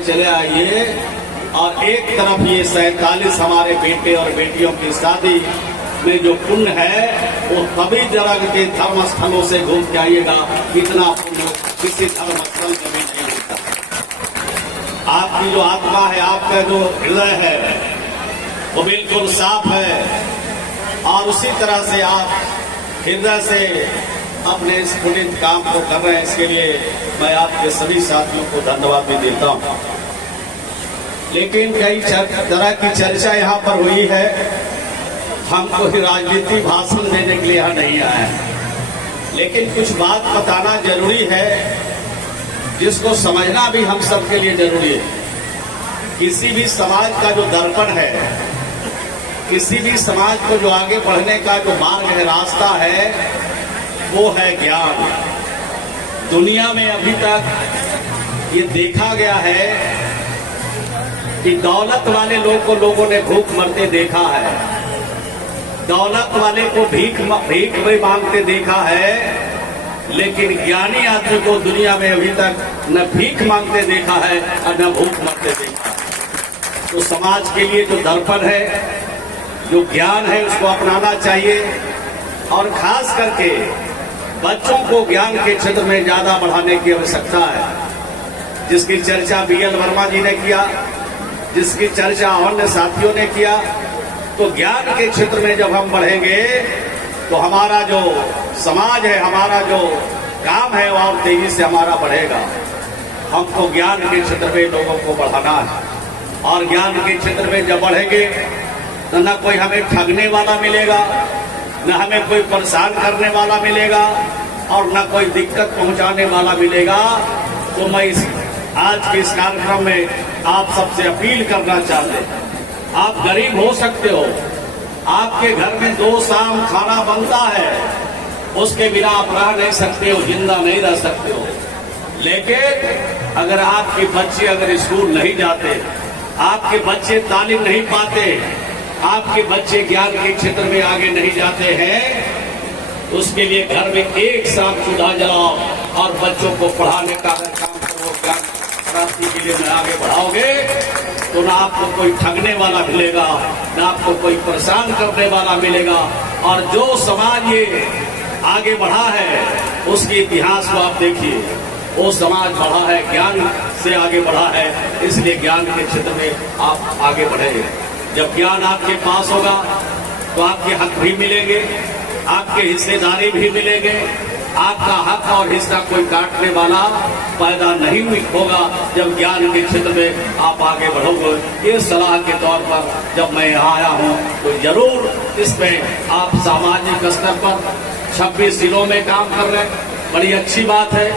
चले आइए। और एक तरफ ये 47 हमारे बेटे और बेटियों की शादी में जो पुण्य है वो कभी जगह के धर्म स्थलों से घूम के आइएगा, इतना पुण्य किसी धर्म स्थल में भी नहीं होता। आपकी जो आत्मा है, आपका जो हृदय है वो बिल्कुल साफ है और उसी तरह से आप हृदय से अपने इस पुण्य काम को कर रहे हैं। इसके लिए मैं आपके सभी साथियों को धन्यवाद भी देता हूं। लेकिन कई तरह की चर्चा यहाँ पर हुई है। हम कोई राजनीति भाषण देने के लिए यहाँ नहीं आए हैं, लेकिन कुछ बात बताना जरूरी है जिसको समझना भी हम सबके लिए जरूरी है। किसी भी समाज का जो दर्पण है, किसी भी समाज को जो आगे बढ़ने का जो मार्ग है, रास्ता है, वो है ज्ञान। दुनिया में अभी तक ये देखा गया है कि दौलत वाले लोगों ने भूख मरते देखा है, दौलत वाले को भीख भी मांगते देखा है, लेकिन ज्ञानी आदमी को दुनिया में अभी तक न भीख मांगते देखा है और न भूख मरते देखा है। तो समाज के लिए जो दर्पण है, जो ज्ञान है, उसको अपनाना चाहिए। और खास करके बच्चों को ज्ञान के क्षेत्र में ज्यादा बढ़ाने की आवश्यकता है, जिसकी चर्चा BL वर्मा जी ने किया, जिसकी चर्चा अन्य साथियों ने किया। तो ज्ञान के क्षेत्र में जब हम बढ़ेंगे तो हमारा जो समाज है, हमारा जो काम है, वो और तेजी से हमारा बढ़ेगा। हमको ज्ञान के क्षेत्र में लोगों को बढ़ाना है और ज्ञान के क्षेत्र में जब बढ़ेंगे तो न कोई हमें ठगने वाला मिलेगा, न हमें कोई परेशान करने वाला मिलेगा और न कोई दिक्कत पहुंचाने वाला मिलेगा। तो मैं आज के इस कार्यक्रम में आप सबसे अपील करना चाहते हैं, आप गरीब हो सकते हो, आपके घर में 2 शाम खाना बनता है, उसके बिना आप रह नहीं सकते हो, जिंदा नहीं रह सकते हो। लेकिन अगर आपके बच्चे अगर स्कूल नहीं जाते, आपके बच्चे तालीम नहीं पाते, आपके बच्चे ज्ञान के क्षेत्र में आगे नहीं जाते हैं, उसके लिए घर में एक साथ चूल्हा जलाओ और बच्चों को पढ़ाने का अगर काम करो, ज्ञान प्राप्ति के लिए आगे बढ़ाओगे, तो ना आपको कोई ठगने वाला मिलेगा, ना आपको कोई परेशान करने वाला मिलेगा। और जो समाज ये आगे बढ़ा है, उसके इतिहास को आप देखिए, वो समाज बढ़ा है, ज्ञान से आगे बढ़ा है। इसलिए ज्ञान के क्षेत्र में आप आगे बढ़ेंगे। जब ज्ञान आपके पास होगा तो आपके हक भी मिलेंगे, आपके हिस्सेदारी भी मिलेंगे, आपका हक और हिस्सा कोई काटने वाला पैदा नहीं होगा। जब ज्ञान के क्षेत्र में आप आगे बढ़ोगे, ये सलाह के तौर पर जब मैं यहाँ आया हूँ तो जरूर इसमें आप सामाजिक स्तर पर 26 जिलों में काम कर रहे हैं, बड़ी अच्छी बात है।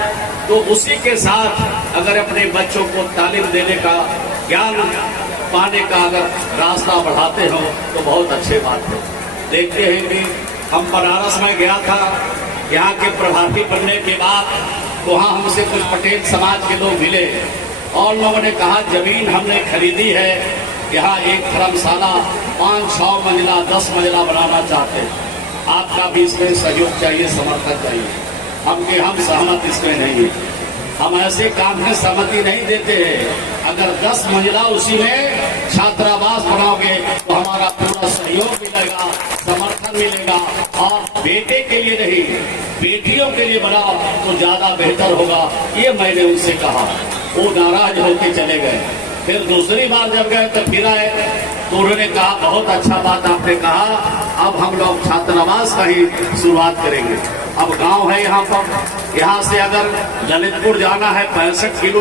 तो उसी के साथ अगर अपने बच्चों को तालीम देने का, ज्ञान पाने का अगर रास्ता बढ़ाते हो तो बहुत अच्छी बात है। देखते हैं कि हम बनारस में गया था, यहाँ के प्रभारी बनने के बाद वहाँ हमसे कुछ पटेल समाज के लोग मिले और लोगों ने कहा जमीन हमने खरीदी है, यहाँ एक धर्मशाला 5-6 मंजिला 10 मंजिला बनाना चाहते हैं, आपका भी इसमें सहयोग चाहिए, समर्थन चाहिए। हम सहमत इसमें नहीं है, हम ऐसे काम में सहमति नहीं देते हैं। अगर 10 मंजिला उसी में छात्रावास बनाओगे तो हमारा पूरा सहयोग मिलेगा, समर्थन मिलेगा। और बेटे के लिए नहीं, बेटियों के लिए बनाओ तो ज्यादा बेहतर होगा, ये मैंने उनसे कहा। वो नाराज होके चले गए। फिर दूसरी बार जब गए तो फिर आए तो उन्होंने कहा बहुत अच्छा बात आपने कहा, अब हम लोग छात्रावास का ही शुरुआत करेंगे। अब गांव है यहाँ पर, यहाँ से अगर ललितपुर जाना है 65 किलो